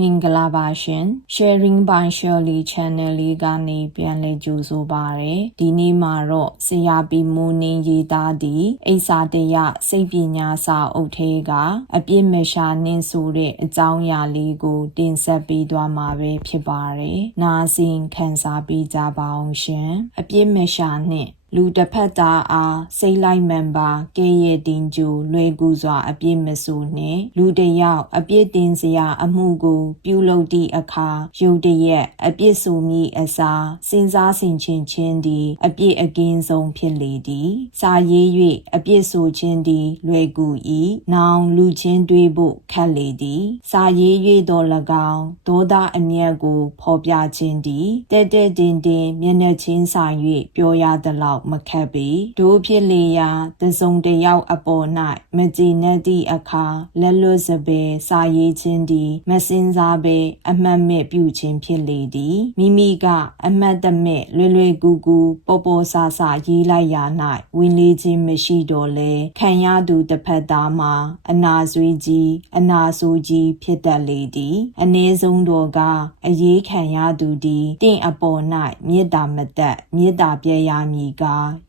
မင်္ဂလာပါရှင် Sharing by Shirley Channel လေးကနေပြန်လည်ကြိုဆိုပါရယ်ဒီနေ့မှာတော့ဆရာပီမိုးနင်းရေးသားသည့်အိစာတရစိတ်ပညာစာအုပ်ထဲကအပြစ်မရှာနှင်းဆိုတဲ့အကြောင်းအရာလေးကိုတင်ဆက်ပေးသွားမှာပဲဖြစ်ပါတယ်နားဆင်ခံစားပေးကြပါအောင်ရှင်အပြစ်မရှာနှင့်လူတစ်ဖက်သားအားစိတ်လိုက်မှန်ပါကဲရဲ့တင်ကြိုလွယ်ကူစွာအပြစ်မဆိုနှင့်လူတစ်ယောက်အပြစ်တင်စရာအမှုကိုပြုလုပ်သည့်အခါရုတ်တရက်အပြစ်ဆိုမည်အစားစဉ်းစားဆင်ခြင်ခြင်းသည်အပြစ်အကင်းဆုံးဖြစ်လေသည်စာရေး၍အပြစ်ဆိုခြင်းသည်လွယ်ကူ၏နောင်လူချင်းတွေးဖို့ခက်လေသည်စာရေး၍တော်၎င်းဒေါသအမျက်ကိုဖော်ပြခြင်းသည်တဲတဲတင်တင်မျက်နှာချင်းဆိုင်၍ပြောရသလောက်မခက်ပေတို့ဖြစ်လေရာတစုံတယောက်အပေါ်၌မကြည်နပ်သည့်အခါလက်လွတ်စပယ်စာရေးခြင်းသည်မစင်စားပဲအမှတ်မဲ့ပြုခြင်းဖြစ်လေသည်မိမိကအမှတ်တမဲ့လွယ်ကူကူပေါ်ပေါ်ဆဆရေးလိုက်ရာ၌ဝင်လေခြင်းမရှိတော့လဲခံရသူတစ်ဖက်သားမှာအနာဆွေးကြီးအနာဆိုးကြီးဖြစ်တတ်လေသည်အနည်းဆုံးတော့ကအရေးခံရသူသည်တင့်အပေါ်၌မေတ္တာမတက်မေတ္တာပြရမည်က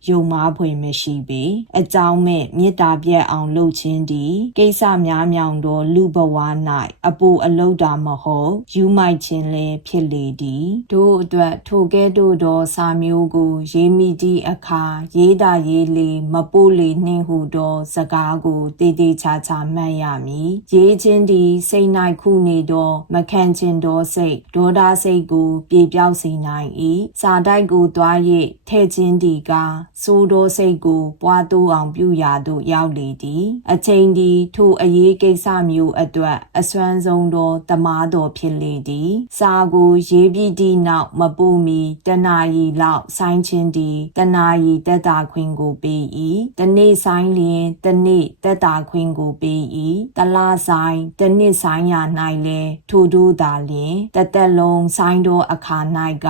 ယုံမားဖွယ်မရှိပေအကြောင်းမဲ့မေတ္တာပြတ်အောင်လုပ်ခြင်းသည်ကိစ္စများမြောင်သောလူဘဝ၌အပူအလုတာမဟုတ်ယူမိုက်ခြင်းလည်းဖြစ်လေသည်တို့အတွက်ထိုကဲ့သို့သောစာမျိုးကိုရေးမိသည့်အခါရေးတာရေးလေမပို့လေနှင့်ဟုသောစကားကိုတည်တည်ချာချာမှတ်ရမည်ရေးခြင်းသည်စိတ်၌ခုနေသောမခံခြင်းသောစိတ်ဒေါသစိတ်ကိုပြေပြောက်စေနိုင်၏စာတိုက်ကိုတွား၍ထဲ့ခြင်းသည်ကစိုးသောစိတ်ကိုပွားတိုးအောင်ပြုရာသို့ရောက်လေသည်အချိန်သည်ထိုအရေးကိစ္စမျိုးအတွက်အစွမ်းဆုံးသောတမားတော်ဖြစ်လေသည်စာကိုရေးပြီးသည့်နောက်မပူမီတနာရီလောက်ဆိုင်းခြင်းသည်တနာရီတက်တာခွင့်ကိုပေး၏တနေ့ဆိုင်လျင်တနေ့တက်တာခွင့်ကိုပေး၏တလဆိုင်တနှစ်ဆိုင်ရာ၌လည်းထိုတို့သာလျင်တသက်လုံးဆိုင်သောအခါ၌က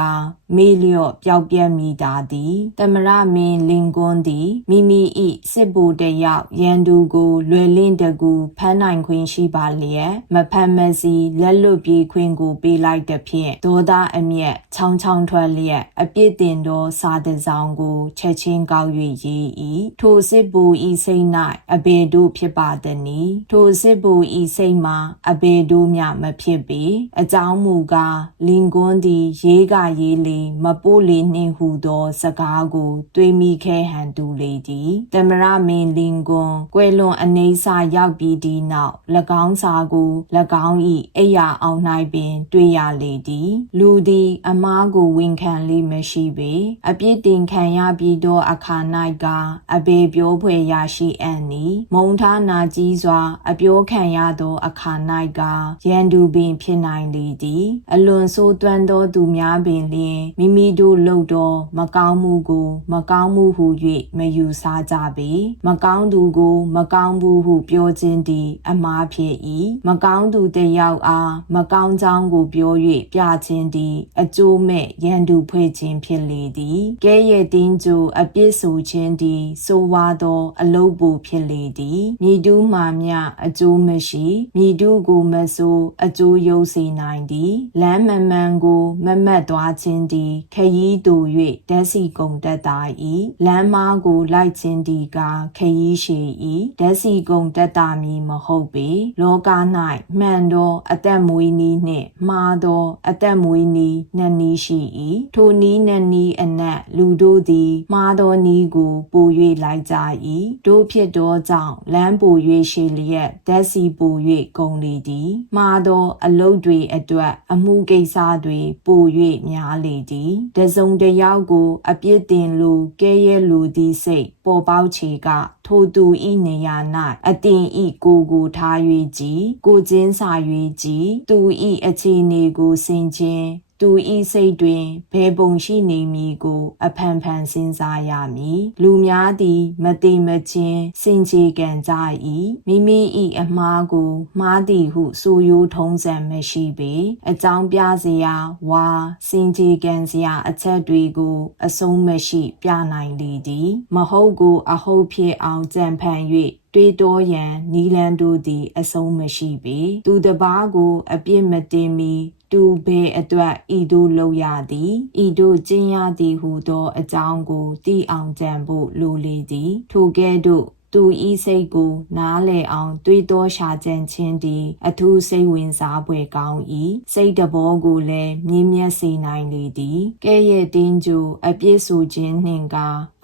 မေ့လျော့ပျောက်ပြက်မိတာသည်သမရမင်းလင်ကွန်းသည်မိမိ၏စစ်ဗိုလ်တယောက်ရန်သူကိုလွယ်လင့်တကူဖမ်းနိုင်ခွင့်ရှိပါလျက်မဖမ်းမစီလက်လွတ်ပြေးခွင့်ကိုပေးလိုက်သဖြင့်ဒေါသအမျက်ချောင်းချောင်းထွက်လျက်အပြစ်တင်သောစာတစ်စောင်ကိုချက်ချင်းကောက်၍ရေး၏ထိုစစ်ဗိုလ်၏စိတ်၌အဘယ်တို့ဖြစ်ပါသနည်းထိုစစ်ဗိုလ်၏စိတ်မှာအဘယ်တို့မျှမဖြစ်ပေအကြောင်းမူကားလင်ကွန်းသည်ရေးကရေးလေမပို့လေနှင့်ဟုသောစကားကိုတွေးမိခဲ့ဟန်တူလေသည်သမရမင်းလင်ကွန်းကွယ်လွန်အနေစာရောက်ပြီးဒီနောက်၎င်းစာကို၎င်း၏အိယာအောင်၌ပင်တွေ့ရလေသည်လူသည်အမားကိုဝန်ခံလေးမရှိပေအပြစ်တင်ခံရပြီးသောအခါ၌ကအဘယ်ပြောဖွယ်ရရှိအံ့နီမုံထားနာကြီးစွာအပြောခံရသောအခါ၌ကရန်သူပင်ဖြစ်နိုင်လေသည်အလွန်ဆိုးသွမ်းသောသူများပင်လျင်မိမိတို့လုပ်သောမကောင်းမှုကိုမကောင်းမှုဟု၍မယူဆကြပေမကောင်းသူကိုမကောင်းဘူးဟုပြောခြင်းသည်အမှားဖြစ်၏မကောင်းသူတစ်ယောက်အားမကောင်းကြောင်းကိုပြော၍ပြခြင်းသည်အကျိုးမဲ့ရန်သူဖွဲ့ခြင်းဖြစ်လေသည်ကဲရဲ့တင်းကြိုအပြစ်ဆိုခြင်းသည်ဆိုဝါသောအလုပ်ပူဖြစ်လေသည်မိတူးမှမျှအကျိုးမရှိမိတူးကိုမဆိုးအကျိုးယုတ်စေနိုင်သည်လမ်းမမှန်ကိုမမတ်သွားခြင်းသည်ခရီးတူ၍ဓာတ်စီကုန်တတ်တာ၏လမ်းမားကိုလိုက်ခြင်းသည်ကခရီးရှည်၏ဓာတ်စီကုန်တတ်တာမည်မဟုတ်ပေလောက၌မှန်သောအသက်မွေးနည်းနှင့်မှားသောအသက်မွေးနည်းနှစ်နည်းရှိ၏ထိုနည်းနှစ်နည်းအနက်လူတို့သည်မှားသောနည်းကိုပို၍လိုက်ကြ၏တို့ဖြစ်သောကြောင့်လမ်းပို၍ရှည်လျက်ဓာတ်စီပို၍ကုန်လေသည်မှားသောအလုပ်တွေအတွက်အမှုကိစ္စတွေပို၍များလေသည်တစုံတစ်ယောက်ကိုအပြစ်တင်လူကဲရဲ့လူသည်စိတ်ပေါ်ပေါက်ချေကထိုသူဤနေရာ၌အတင်ဤကိုထား၍ကြည်ကိုချင်းစာ၍ကြည်သူဤအခြေအနေကိုဆင်ခြင်း သူဤစိတ်တွင်ဘယ်ပုံရှိနေမည်ကိုအဖန်ဖန်စဉ်းစားရမည်လူများသည်မသိမချင်းစင်ကြယ်ကံကြ၏မိမိ၏အမှားကိုမှားသည်ဟုဆိုရိုးထုံးစံမရှိပေအကြောင်းပြစရာဝါစင်ကြယ်ကံစရာအချက်တွေကိုအဆုံးမရှိပြနိုင်လေသည်မဟုတ်ကိုအဟုတ်ဖြစ်အောင်ကြံဖန်၍တွေးတောရန်နီလန်တို့သည်အဆုံးမရှိပေသူတစ်ပါးကိုအပြစ်မတင်မီသူဘယ်အတွက်ဤသို့လုပ်ရသည်ဤသို့ကျင့်ရသည်ဟုသောအကြောင်းကိုသိအောင်ကြံဖို့လိုလေသည်ထိုကဲ့သို့သူဤစိတ်ကိုနားလည်အောင်တွေးတောရှာကြံခြင်းသည်အထူးစိတ်ဝင်စားဖွယ်ကောင်း၏စိတ်တဘောကိုလည်းမြင့်မြတ်စေနိုင်လေသည်ကဲ့ရဲ့တင်းကြိုအပြစ်ဆိုခြင်းနှင့်က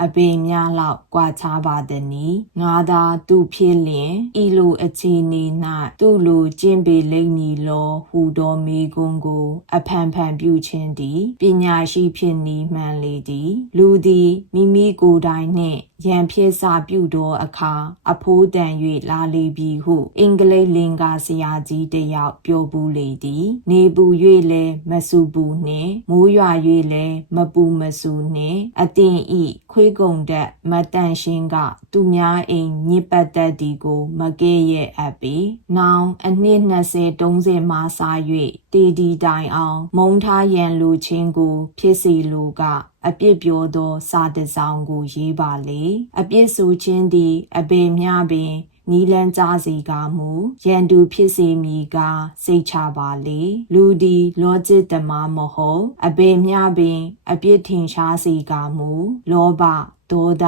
အပေများလောက်ကွာခြားပါသည်နီငါသာသူဖြစ်လျင်ဤလိုအခြေအနေ၌သူ့လိုကျင့်ပေလိမ့်မည်လောဟူသောမေးခွန်းကိုအဖန်ဖန်ပြုခြင်းသည်ပညာရှိဖြစ်နီမှန်လေသည်လူသည်မိမိကိုယ်တိုင်နှင့်ရန်ဖြစ်စာပြုသောအခါအဖိုးတန်၍လာလေပြီဟုအင်္ဂလိပ်လင်္ကာဆရာကြီးတစ်ယောက်ပြောဘူးလေသည်နေပူ၍လည်းမဆူပူနှင့်မိုးရွာ၍လည်းမပူမဆူနှင့်အတင်ဤခွေးကုံတက်မတန်ရှင်းကသူများအိမ်ညစ်ပတ်တတ်သည်ကိုမကဲ့ရဲ့အပ်ပေနောင်အနှစ်20-30မှစာ၍တေဒီတိုင်အောင်မုံထားရန်လူချင်းကိုဖြစ်စီလိုကအပြစ်ပြောသောစာတစောင်ကိုရေးပါလေအပြစ်ဆိုခြင်းသည်အဘယ်မျှပင်နီလန်းကြစီကမူရန်သူဖြစ်စေမည်ကစိတ်ချပါလေလူသည်လောจิตတမမဟုတ်အဘယ်မျှပင်အပြစ်ထင်ရှားစေကမူလောဘဒေါသ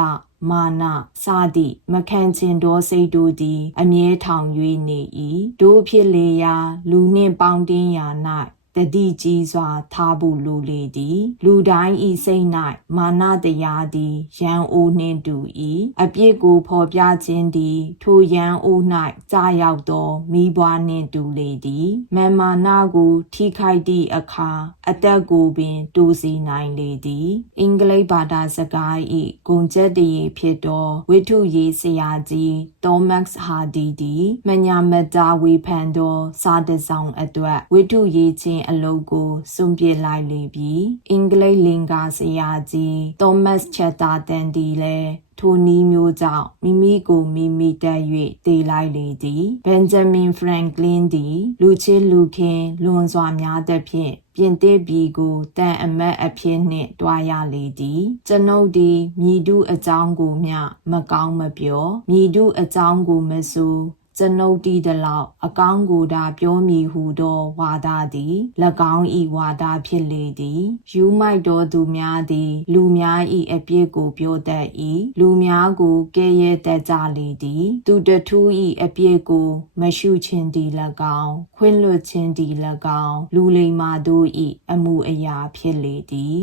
မာနစသည့်မခံချင်သောစိတ်တို့သည်အမြဲထောင်၍နေ၏တို့ဖြစ်လေရာလူနှင့်ပေါင်းတင်းရာ၌တတိကြီးစွာထားဖို့လိုလေသည်လူတိုင်းဤစိတ်၌မာနတရားသည်ရန်အိုနှင့်တူ၏အပြစ်ကိုဖော်ပြခြင်းသည်ထိုရန်အို၌ကြာရောက်သောမိဘွားနှင့်တူလေသည်မာနကိုထိခိုက်သည့်အခါအသက်ကိုပင်တူစေနိုင်လေသည်အင်္ဂလိပ်ဘာသာစကား၏ဂုဏ်ချက်တည်းဖြစ်သောဝိထုရေးဆရာကြီးသောမတ်စ်ဟာဒီသည်မညာမတာဝေဖန်သောစာတစောင်အတွက်ဝိထုရေးခြင်းအလုပ်ကိုစွန့်ပစ်လိုက်လေပြီအင်္ဂလိပ်လင်္ကာဆရာကြီးသောမတ်ချက်တာတန်ဒီလည်းထိုနည်းမျိုးကြောင့်မိမိကိုမိမိတက်၍တည်လိုက်လေသည်ဘန်ဂျမင်ဖရန်ကလင်းသည်လူချစ်လူခင်လွန်စွာများသဖြင့်ပြင်သစ်ပြည်ကိုတန်အမတ်အဖြစ်နှင့်တွားရလေသည်ကျွန်ုပ်သည်မြည်တုအကြောင်းကိုမျှမကောင်းမပြောမြည်တုအကြောင်းကိုမဆိုကျွန်ုပ်တည်တလောက်အကောင်းကိုသာပြောမည်ဟုသောဝါဒသည်၎င်း၏ဝါဒဖြစ်လေသည်ယူမိုက်သောသူများသည်လူများ၏အပြစ်ကိုပြောတတ်၏လူများကိုကဲ့ရဲ့တတ်ကြလေသည်သူတထူး၏အပြစ်ကိုမရှုခြင်းသည်၎င်းခွင့်လွှတ်ခြင်းသည်၎င်းလူလိမ္မာတို့၏အမှုအရာဖြစ်လေသည်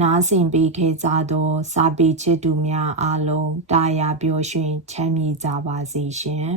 နားဆင်ပေးခဲ့ကြသောစာပေချစ်သူများအားလုံးတာယာပျော်ရွှင်ချမ်းမြေ့ကြပါစေရှင်